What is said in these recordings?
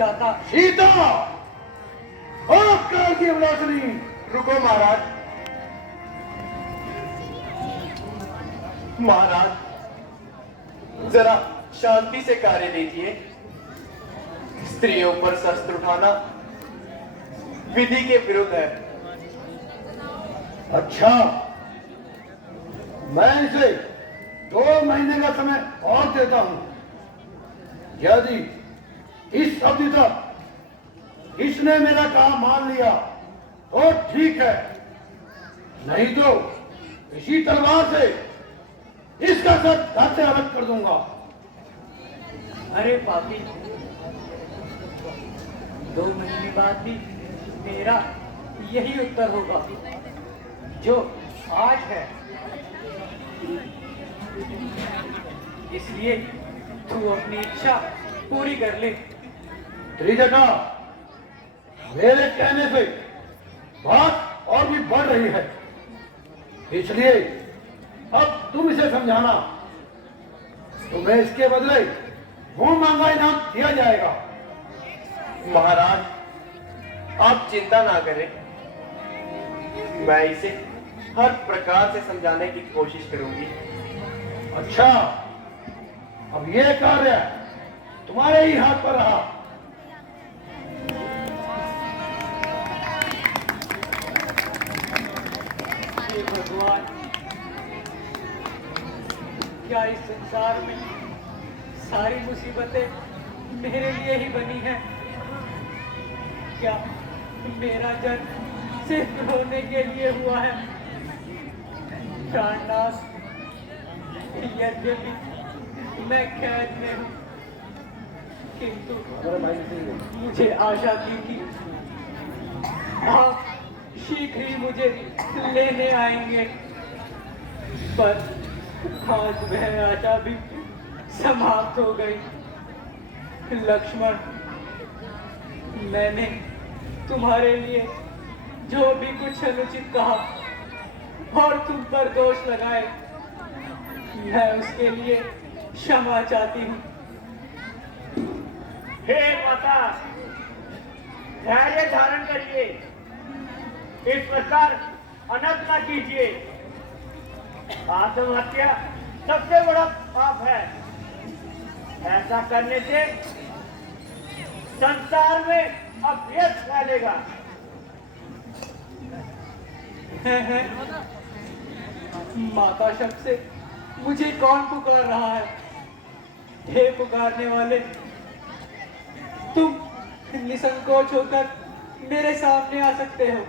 जाता। सीता, काल की अवलासनी। रुको महाराज। महाराज, जरा शांति से कार्य लीजिए। स्त्रियों पर शस्त्र उठाना विधि के विरुद्ध है। अच्छा, मैं इसे 2 महीने का समय और देता हूं। यदि इस अवधि तक इसने मेरा काम मान लिया तो ठीक है, नहीं तो इसी तलवार से इसका सर घर से अलग कर दूंगा। अरे पापी, 2 महीने बाद भी मेरा यही उत्तर होगा जो आज है। इसलिए तू अपनी इच्छा पूरी कर ले। त्रिजटा, मेरे कहने से बात और भी बढ़ रही है, इसलिए अब तुम इसे समझाना। तुम्हें इसके बदले मुंह मांगा इनाम दिया जाएगा। महाराज, आप चिंता ना करें, मैं इसे हर प्रकार से समझाने की कोशिश करूंगी। अच्छा, अब ये कार्य तुम्हारे ही हाथ पर रहा। हे भगवान, क्या इस संसार में सारी मुसीबतें मेरे लिए ही बनी हैं? क्या मेरा जन्म सिर्फ रोने के लिए हुआ है? प्राणनाथ, यद्यपि मैं कैद में हूँ, किंतु मुझे आशा थी कि आप शीघ्र ही मुझे लेने आएंगे, पर आज वह आशा भी समाप्त हो गई। लक्ष्मण, मैंने तुम्हारे लिए जो भी कुछ अनुचित कहा और तुम पर दोष लगाए, मैं उसके लिए क्षमा चाहती हूँ। हे माता, धैर्य धारण करिए, इस प्रकार अनर्थ न कीजिए। आत्महत्या सबसे बड़ा पाप है। ऐसा करने से संसार में अभ्यस्त फैलेगा। माता शब्द से मुझे कौन पुकार रहा है? हे पुकारने वाले, तुम निसंकोच होकर मेरे सामने आ सकते हो।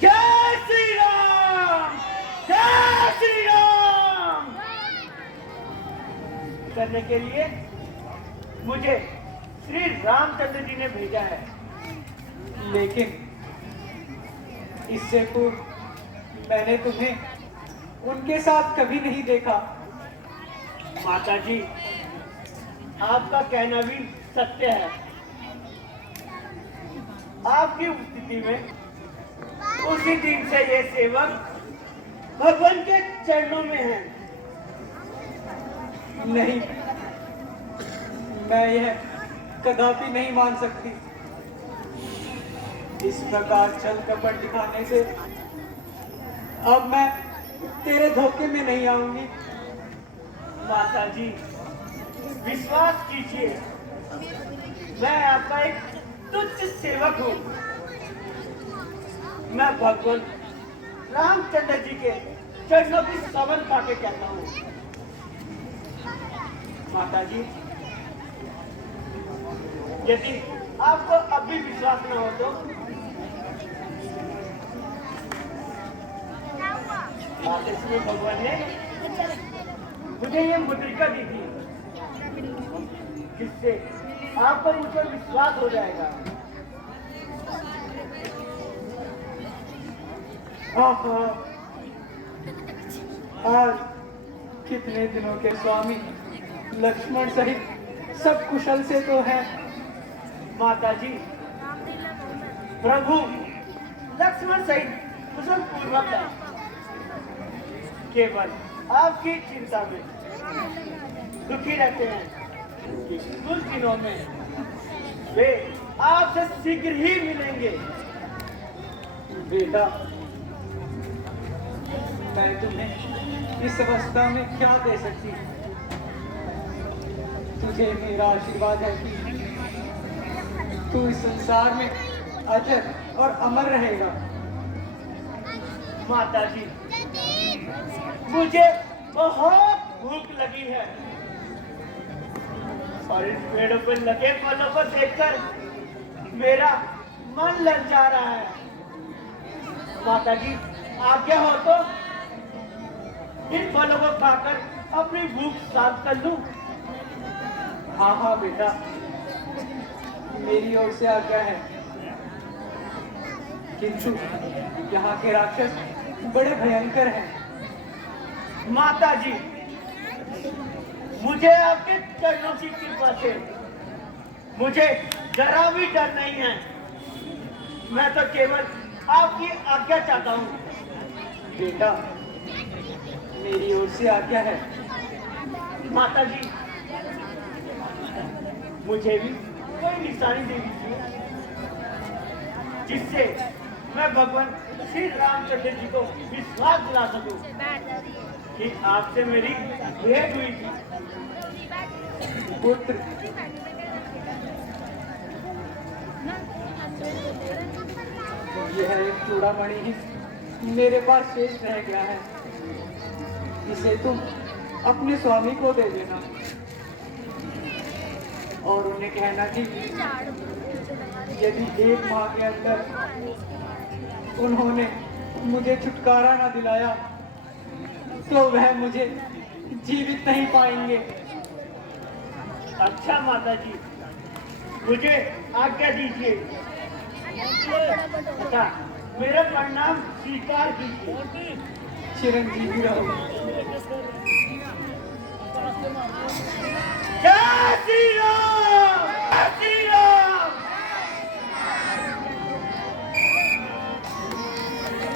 जय श्री राम, जय श्री राम करने के लिए मुझे श्री रामचंद्र जी ने भेजा है। लेकिन इससे पूर्व मैंने तुम्हें उनके साथ कभी नहीं देखा। माता जी, आपका कहना भी सत्य है। आपकी उपस्थिति में उसी दिन से ये सेवक भगवान के चरणों में है। नहीं, मैं यह कदापि नहीं मान सकती। इस प्रकार छल कपट दिखाने से अब मैं तेरे धोखे में नहीं आऊंगी। माता जी, विश्वास कीजिए, मैं आपका एक तुच्छ सेवक हूँ। मैं भगवान रामचंद्र जी के चरणों की सवन पाके कहता हूँ। माता जी, यदि आपको अब भी विश्वास न हो तो इसमें भगवान ने मुझे ये मुद्रिका दी थी, जिससे आपको मुझ पर विश्वास हो जाएगा। आज कितने दिनों के स्वामी लक्ष्मण सहित सब कुशल से तो है। माता जी, प्रभु लक्ष्मण सहित कुशल पूर्वक है। केवल आपकी चिंता में दुखी रहते हैं। कि कुछ दिनों में वे आपसे शीघ्र ही मिलेंगे। बेटा, मैं तुम्हें इस अवस्था में क्या दे सकती? तुझे मेरा आशीर्वाद है कि तू इस संसार में अजर और अमर रहेगा। माता जी, मुझे बहुत भूख लगी है और इन पेड़ों पर लगे फलों को देखकर मेरा मन ललचा रहा है। माता जी, आज्ञा हो तो इन फलों को खाकर अपनी भूख शांत कर लूं। हाँ हाँ बेटा, मेरी ओर से आज्ञा है, किंतु यहाँ के राक्षस बड़े भयंकर हैं। माता जी, मुझे आपके चरणों की कृपा से मुझे जरा भी डर नहीं है। मैं तो केवल आपकी आज्ञा चाहता हूँ। बेटा, मेरी ओर से आज्ञा है। माता जी, मुझे भी कोई निशानी दे दीजिए जिससे मैं भगवान श्री रामचंद्र जी को विश्वास दिला सकूं कि आपसे मेरी भेंट हुई थी। पुत्र, यह एक चूड़ामणि ही मेरे पास शेष रह गया है। इसे तुम अपने स्वामी को दे देना और उन्हें कहना कि यदि 1 माह के अंदर उन्होंने मुझे छुटकारा न दिलाया तो वह मुझे जीवित नहीं पाएंगे। अच्छा माता जी, मुझे आज्ञा दीजिए। अच्छा, मेरा प्रणाम स्वीकार कीजिए। चिरंजीवी रहो।